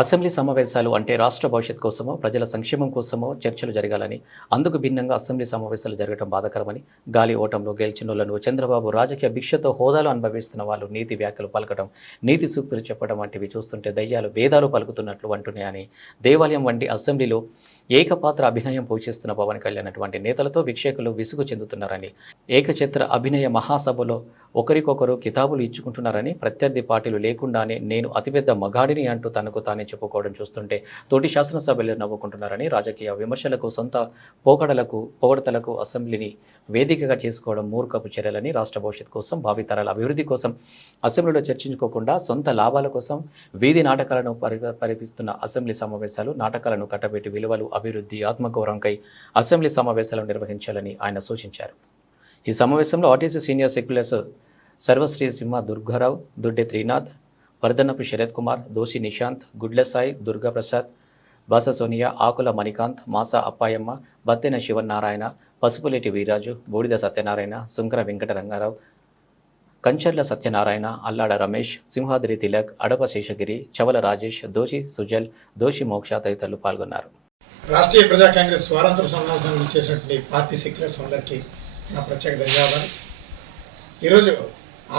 Assembly సమావేశాలు అంటే రాష్ట్ర భవిష్యత్ కోసమో, ప్రజల సంక్షేమం కోసమో చర్చలు జరగాలని, అందుకు భిన్నంగా అసెంబ్లీ సమావేశాలు జరగడం బాధాకరమని, గాలి ఓటంలో గెలిచినోళ్లను చంద్రబాబు రాజకీయ భిక్షతో హోదాలు అనుభవిస్తున్న వాళ్ళు నీతి వ్యాఖ్యలు పలకడం, నీతి సూక్తులు చెప్పడం వంటివి చూస్తుంటే దయ్యాలు వేదాలు పలుకుతున్నట్లు అంటున్నాయని, దేవాలయం వంటి అసెంబ్లీలో ఏకపాత్ర అభినయం పోషిస్తున్న పవన్ కళ్యాణ్ అటువంటి నేతలతో వీక్షకులు విసుగు చెందుతున్నారని, ఏకఛత్ర అభినయ మహాసభలో ఒకరికొకరు కితాబులు ఇచ్చుకుంటున్నారని, ప్రత్యర్థి పార్టీలు లేకుండానే నేను అతిపెద్ద మగాడిని అంటూ తనకు తానే చెప్పుకోవడం చూస్తుంటే తోటి శాసనసభ్యులు నవ్వుకుంటున్నారని, రాజకీయ విమర్శలకు, సొంత పొగడతలకు అసెంబ్లీని వేదికగా చేసుకోవడం మూర్ఖపు చర్యలని, రాష్ట్ర భవిష్యత్ కోసం, భావితరాల అభివృద్ధి కోసం అసెంబ్లీలో చర్చించుకోకుండా సొంత లాభాల కోసం వీధి నాటకాలను పరిపిస్తున్న అసెంబ్లీ సమావేశాలు, నాటకాలను కట్టబెట్టి విలువలు, అభివృద్ధి, ఆత్మగౌరవంకై అసెంబ్లీ సమావేశాలను నిర్వహించాలని ఆయన సూచించారు. ఈ సమావేశంలో ఆర్టీసీ సీనియర్ సెక్యులర్స్ సర్వశ్రీ సింహ దుర్గారావు, దుడ్డే త్రినాథ్, వరదన్నపు శరత్ కుమార్, దోషి నిశాంత్, గుడ్ల సాయి, దుర్గాప్రసాద్, బాస సోనియా, ఆకుల మణికాంత్, మాసా అప్పాయమ్మ, బత్తెన శివనారాయణ, పసుపులేటి వీరాజు, బూడిద సత్యనారాయణ, శుంకర వెంకట రంగారావు, కంచర్ల సత్యనారాయణ, అల్లాడ రమేష్, సింహాద్రి తిలక్, అడప శేషగిరి, చవల రాజేష్, దోషి సుజల్, దోషి మోక్ష తదితరులు పాల్గొన్నారు. రాష్ట్రీయ ప్రజా కాంగ్రెస్ వారాంతర సమావేశానికి చేసినటువంటి పార్టీ సెక్యులర్స్ అందరికీ నా ప్రత్యేక ధన్యవాదాలు. ఈరోజు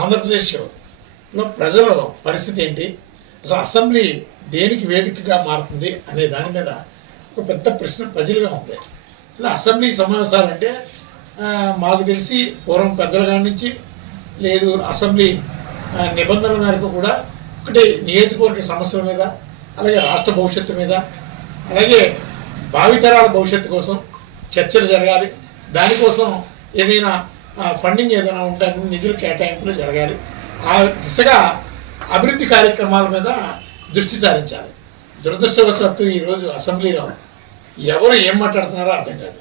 ఆంధ్రప్రదేశ్లో ప్రజల పరిస్థితి ఏంటి, అసలు అసెంబ్లీ దేనికి వేదికగా మారుతుంది అనే దాని మీద ఒక పెద్ద ప్రశ్న ప్రజలుగా ఉంది. ఇలా అసెంబ్లీ సమావేశాలు అంటే మాకు తెలిసి పూర్వం పెద్దల కాడి నుంచి లేదు, అసెంబ్లీ నిబంధనల మేరకు కూడా ఒకటి నియోజకవర్గ సమస్యల మీద, అలాగే రాష్ట్ర భవిష్యత్తు మీద, అలాగే భావితరాల భవిష్యత్తు కోసం చర్చలు జరగాలి. దానికోసం ఏదైనా ఫండింగ్ ఏదైనా ఉంటే నిధుల కేటాయింపులు జరగాలి. ఆ దిశగా అభివృద్ధి కార్యక్రమాల మీద దృష్టి సారించాలి. దురదృష్టవశాత్తు ఈరోజు అసెంబ్లీలో ఎవరు ఏం మాట్లాడుతున్నారో అర్థం కాదు.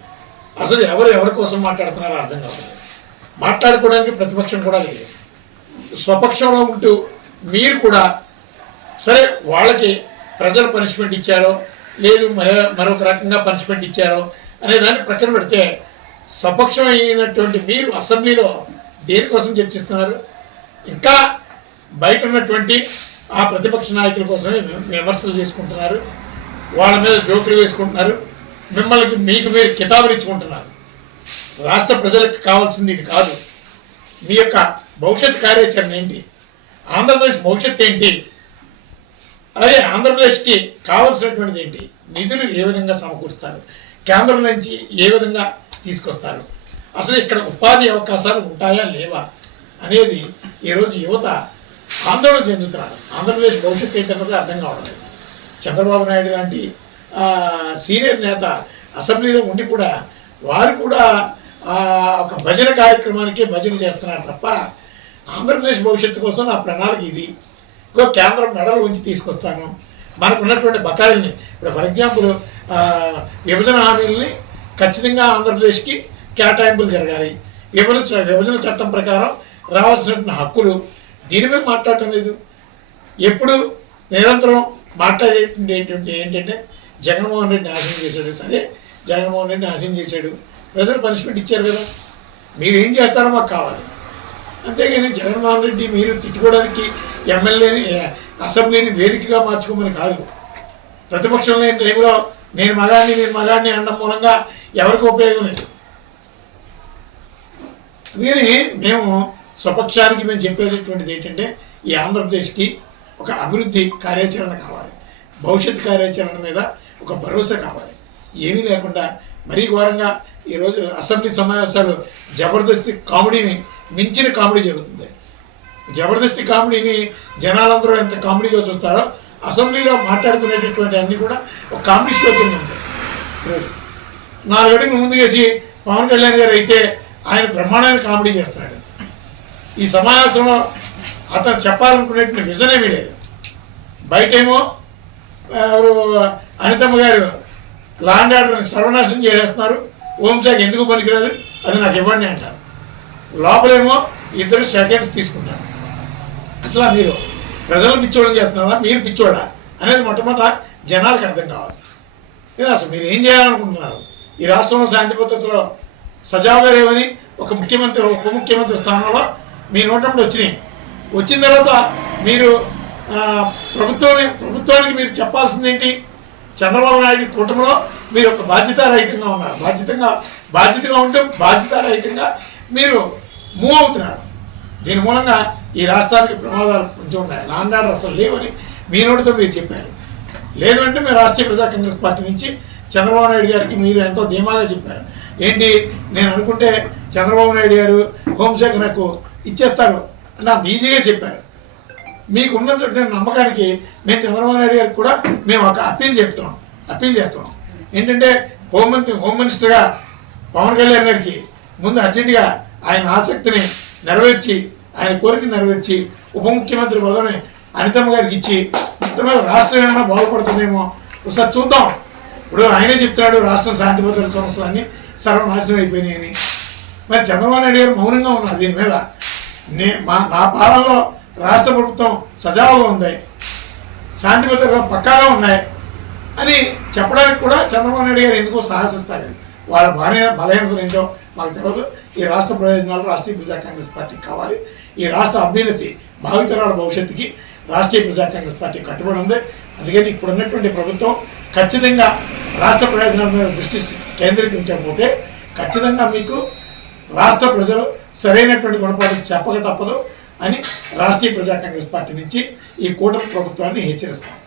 అసలు ఎవరి కోసం మాట్లాడుతున్నారో అర్థం కాదు. మాట్లాడుకోవడానికి ప్రతిపక్షం కూడా లేదు. స్వపక్షంలో ఉంటూ మీరు కూడా సరే వాళ్ళకి ప్రజలు పనిష్మెంట్ ఇచ్చారో లేదు మరొక రకంగా పనిష్మెంట్ ఇచ్చారో అనే దాన్ని ప్రక్కన పెడితే స్వపక్షం అయినటువంటి మీరు అసెంబ్లీలో దేనికోసం చర్చిస్తున్నారు? ఇంకా బయట ఉన్నటువంటి ఆ ప్రతిపక్ష నాయకుల కోసమే విమర్శలు చేసుకుంటున్నారు, వాళ్ళ మీద జోకులు వేసుకుంటున్నారు, మీకు మీరు కితాబులు ఇచ్చుకుంటున్నారు. రాష్ట్ర ప్రజలకు కావాల్సింది ఇది కాదు. మీ యొక్క భవిష్యత్ కార్యాచరణ ఏంటి? ఆంధ్రప్రదేశ్ భవిష్యత్తు ఏంటి? అలాగే ఆంధ్రప్రదేశ్కి కావాల్సినటువంటిది ఏంటి? నిధులు ఏ విధంగా సమకూరుస్తారు? కేంద్రం నుంచి ఏ విధంగా తీసుకొస్తారు? అసలు ఇక్కడ ఉపాధి అవకాశాలు ఉంటాయా లేవా అనేది ఈరోజు యువత ఆందోళన చెందుతున్నారు. ఆంధ్రప్రదేశ్ భవిష్యత్తు ఏంటన్నది అర్థం కావట్లేదు. చంద్రబాబు నాయుడు లాంటి సీనియర్ నేత అసెంబ్లీలో ఉండి కూడా వారు కూడా ఒక భజన కార్యక్రమానికి భజన చేస్తున్నారు తప్ప ఆంధ్రప్రదేశ్ భవిష్యత్తు కోసం నా ప్రణాళిక ఇది, ఇంకో కేంద్రం మెడలు ఉంచి తీసుకొస్తాను, మనకు ఉన్నటువంటి బకాయిల్ని ఇప్పుడు ఫర్ ఎగ్జాంపుల్ విభజన హామీలని ఖచ్చితంగా ఆంధ్రప్రదేశ్కి కేటాయింపులు జరగాలి, విభజన చట్టం ప్రకారం రావాల్సినటువంటి హక్కులు, దీని మీద మాట్లాడటం లేదు. ఎప్పుడు నిరంతరం మాట్లాడేటువంటి ఏంటంటే జగన్మోహన్ రెడ్డి నాశనం చేశాడు. సరే, జగన్మోహన్ రెడ్డి నాశనం చేశాడు, ప్రజలు పనిష్మెంట్ ఇచ్చారు కదా, మీరు ఏం చేస్తారో మాకు కావాలి. అంతేగాని జగన్మోహన్ రెడ్డి మీరు తిట్టుకోవడానికి ఎమ్మెల్యేని అసెంబ్లీని వేదికగా మార్చుకోమని కాదు. ప్రతిపక్షం లేని టైంలో నేను మగాడిని అనడం మూలంగా ఎవరికి ఉపయోగం లేదు. అందుకని మేము స్వపక్షానికి మేము చెప్పేటటువంటిది ఏంటంటే ఈ ఆంధ్రప్రదేశ్కి ఒక అభివృద్ధి కార్యాచరణ కావాలి, భవిష్యత్ కార్యాచరణ మీద ఒక భరోసా కావాలి. ఏమీ లేకుండా మరీ ఘోరంగా ఈరోజు అసెంబ్లీ సమావేశాలు జబర్దస్తి కామెడీని మించిన కామెడీ జరుగుతుంది. జబర్దస్తి కామెడీని జనాలందరూ ఎంత కామెడీగా చూస్తారో అసెంబ్లీలో మాట్లాడుకునేటటువంటి అన్నీ కూడా ఒక కామెడీ షో కింద ఉంటాయి. ఈరోజు 4 అడుగులు ముందు వేసి పవన్ కళ్యాణ్ గారు అయితే ఆయన బ్రహ్మాండమైన కామెడీ చేస్తున్నాడు. ఈ సమావేశంలో అతను చెప్పాలనుకునేటువంటి విజన్ ఏమీ లేదు. బయటేమో ఎవరు అనితమ్మ గారు లా అండ్ ఆర్డర్ని సర్వనాశనం చేసేస్తున్నారు, హోంశాఖ ఎందుకు పనికిరాదు అది నాకు ఇవ్వండి అంటారు. లోపలేమో ఇద్దరు సెకండ్స్ తీసుకుంటారు. అసలు మీరు ప్రజలు పిచ్చోళ్ళని చేస్తున్నారా, మీరు పిచ్చోడా అనేది మొట్టమొదట జనాలకు అర్థం కావాలి. అసలు మీరు ఏం చేయాలనుకుంటున్నారు? ఈ రాష్ట్రంలో శాంతి భద్రతలో సజావుగా లేవని ఒక ముఖ్యమంత్రి ఉప ముఖ్యమంత్రి స్థానంలో మీ నోటప్పుడు వచ్చినాయి. వచ్చిన తర్వాత మీరు ప్రభుత్వానికి మీరు చెప్పాల్సింది ఏంటి? చంద్రబాబు నాయుడు కూటమిలో మీరు ఒక బాధ్యతారహితంగా ఉన్నారు. బాధ్యతగా ఉంటే బాధ్యతారహితంగా మీరు మూవ్ అవుతున్నారు. దీని మూలంగా ఈ రాష్ట్రానికి ప్రమాదాలు కొంచెం ఉన్నాయి. లాండ్ ఆర్డర్ అసలు లేవని మీ నోటితో మీరు చెప్పారు. లేదు అంటే మీరు రాష్ట్రీయ ప్రజా కాంగ్రెస్ పార్టీ నుంచి చంద్రబాబు నాయుడు గారికి మీరు ఎంతో ధీమాగా చెప్పారు. ఏంటి, నేను అనుకుంటే చంద్రబాబు నాయుడు గారు హోంశాఖ నాకు ఇచ్చేస్తారు అని అంత ఈజీగా చెప్పారు. మీకు ఉన్నటువంటి నమ్మకానికి మేము చంద్రబాబు నాయుడు గారికి కూడా మేము ఒక అప్పీల్ చేస్తున్నాం. ఏంటంటే హోమ్ మినిస్టర్గా పవన్ కళ్యాణ్ గారికి ముందు అర్జెంటుగా ఆయన ఆసక్తిని నెరవేర్చి, ఆయన కోరిక నెరవేర్చి ఉప ముఖ్యమంత్రి పదవిని అనితమ్మ గారికి ఇచ్చి మొత్తం మీద రాష్ట్రం ఏమైనా బాగుపడుతుందేమో ఒకసారి చూద్దాం. ఇప్పుడు ఆయనే చెప్తున్నాడు రాష్ట్రం శాంతి భద్రత సమస్యలన్నీ సర్వనాశనం అయిపోయినాయని. మరి చంద్రబాబు నాయుడు గారు మౌనంగా ఉన్నారు దీని మీద. నా పాలనలో రాష్ట్ర ప్రభుత్వం సజావుగా ఉంది, శాంతి భద్రత పక్కాగా ఉన్నాయి అని చెప్పడానికి కూడా చంద్రబాబు నాయుడు గారు ఎందుకో సాహసిస్తారు. వాళ్ళ బలహీనతలు ఏంటో మాకు తెలియదు. ఈ రాష్ట్ర ప్రయోజనాలు రాష్ట్రీయ ప్రజా కాంగ్రెస్ పార్టీకి కావాలి. ఈ రాష్ట్ర అభ్యున్నతి, భావితరాల భవిష్యత్తుకి రాష్ట్రీయ ప్రజా కాంగ్రెస్ పార్టీ కట్టుబడి ఉంది. అందుకని ఇప్పుడు ఉన్నటువంటి ప్రభుత్వం ఖచ్చితంగా రాష్ట్ర ప్రయోజనాల మీద దృష్టి కేంద్రీకరించకపోతే ఖచ్చితంగా మీకు రాష్ట్ర ప్రజలు సరైనటువంటి గుణపాఠం చెప్పక తప్పదు అని రాష్ట్రీయ ప్రజా కాంగ్రెస్ పార్టీ నుంచి ఈ కూటమి ప్రభుత్వాన్ని హెచ్చరిస్తాం.